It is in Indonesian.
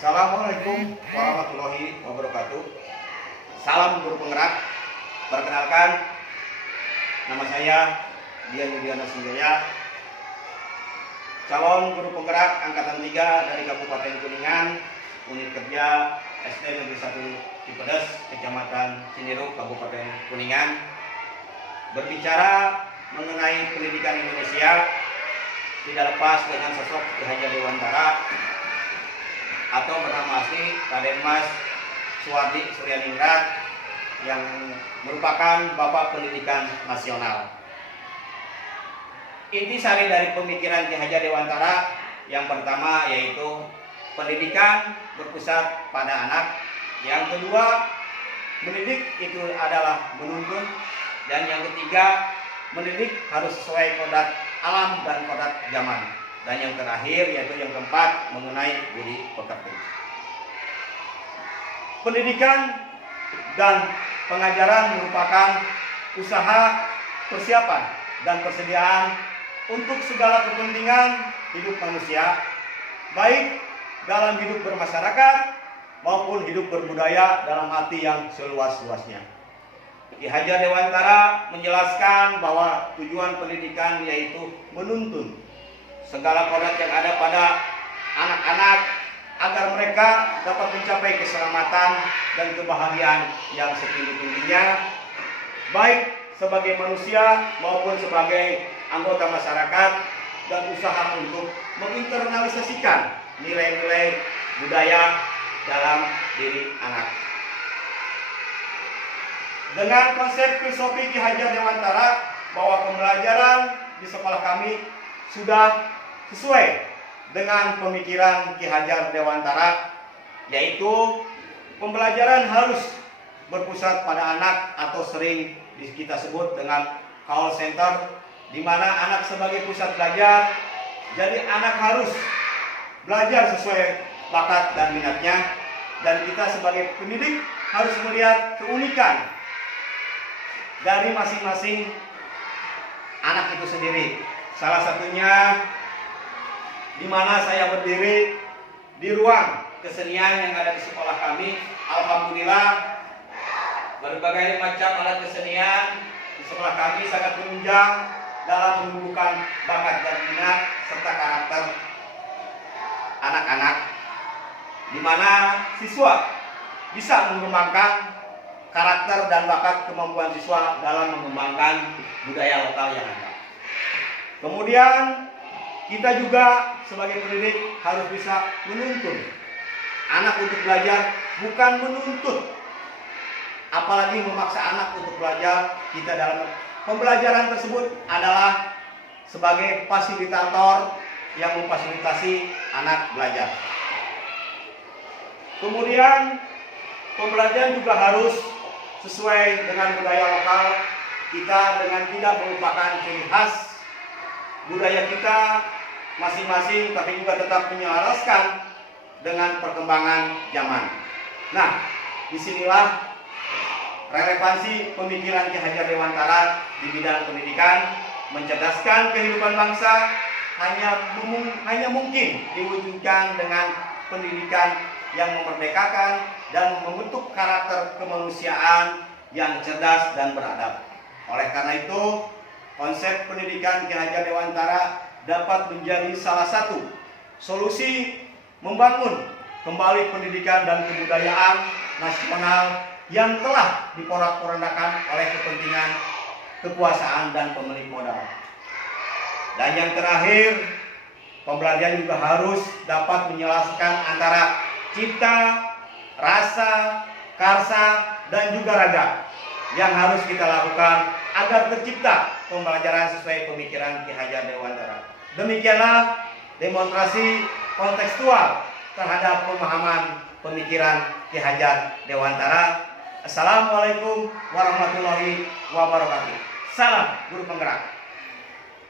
Assalamualaikum warahmatullahi wabarakatuh. Salam guru penggerak. Perkenalkan, nama saya Dian Yudiana Sunjaya, calon guru penggerak angkatan 3 dari Kabupaten Kuningan, unit kerja SD Negeri 1 Cipedes, Kecamatan Ciniruk, Kabupaten Kuningan. Berbicara mengenai pendidikan Indonesia, tidak lepas dengan sosok Ki Hajar Dewantara atau bernama asli Raden Mas Suwardi Suryaningrat yang merupakan Bapak Pendidikan Nasional. Intisari dari pemikiran Ki Hajar Dewantara yang pertama yaitu pendidikan berpusat pada anak. Yang kedua, mendidik itu adalah menuntun. Dan yang ketiga, mendidik harus sesuai kodrat alam dan kodrat zaman. Dan yang terakhir yaitu yang keempat, mengenai budi pekerti. Pendidikan dan pengajaran merupakan usaha persiapan dan persediaan untuk segala kepentingan hidup manusia, baik dalam hidup bermasyarakat maupun hidup berbudaya dalam arti yang seluas-luasnya. Ki Hajar Dewantara menjelaskan bahwa tujuan pendidikan yaitu menuntun segala kodrat yang ada pada anak-anak agar mereka dapat mencapai keselamatan dan kebahagiaan yang setinggi-tingginya, baik sebagai manusia maupun sebagai anggota masyarakat, dan usaha untuk menginternalisasikan nilai-nilai budaya dalam diri anak. Dengan konsep filosofi Ki Hajar Dewantara bahwa pembelajaran di sekolah kami sudah sesuai dengan pemikiran Ki Hajar Dewantara, yaitu pembelajaran harus berpusat pada anak atau sering kita sebut dengan call center, di mana anak sebagai pusat belajar. Jadi anak harus belajar sesuai bakat dan minatnya, dan kita sebagai pendidik harus melihat keunikan dari masing-masing anak itu sendiri. Salah satunya di mana saya berdiri di ruang kesenian yang ada di sekolah kami. Alhamdulillah, berbagai macam alat kesenian di sekolah kami sangat menunjang dalam menumbuhkan bakat dan minat serta karakter anak-anak, di mana siswa bisa mengembangkan karakter dan bakat kemampuan siswa dalam mengembangkan budaya lokal yang ada. Kemudian kita juga sebagai pendidik harus bisa menuntun anak untuk belajar, bukan menuntut, apalagi memaksa anak untuk belajar. Kita dalam pembelajaran tersebut adalah sebagai fasilitator yang memfasilitasi anak belajar. Kemudian pembelajaran juga harus sesuai dengan budaya lokal kita, dengan tidak melupakan ciri khas budaya kita masing-masing, tapi juga tetap menyelaraskan dengan perkembangan zaman. Nah, disinilah relevansi pemikiran Ki Hajar Dewantara di bidang pendidikan. Mencerdaskan kehidupan bangsa hanya mungkin diwujudkan dengan pendidikan yang memerdekakan dan membentuk karakter kemanusiaan yang cerdas dan beradab. Oleh karena itu, konsep pendidikan Ki Hajar Dewantara dapat menjadi salah satu solusi membangun kembali pendidikan dan kebudayaan nasional yang telah diporak-porandakan oleh kepentingan kekuasaan dan pemilik modal. Dan yang terakhir, pembelajaran juga harus dapat menjelaskan antara cipta, rasa, karsa, dan juga raga yang harus kita lakukan agar tercipta pembelajaran sesuai pemikiran Ki Hajar Dewantara. Demikianlah demonstrasi kontekstual terhadap pemahaman pemikiran Ki Hajar Dewantara. Assalamualaikum warahmatullahi wabarakatuh. Salam guru penggerak.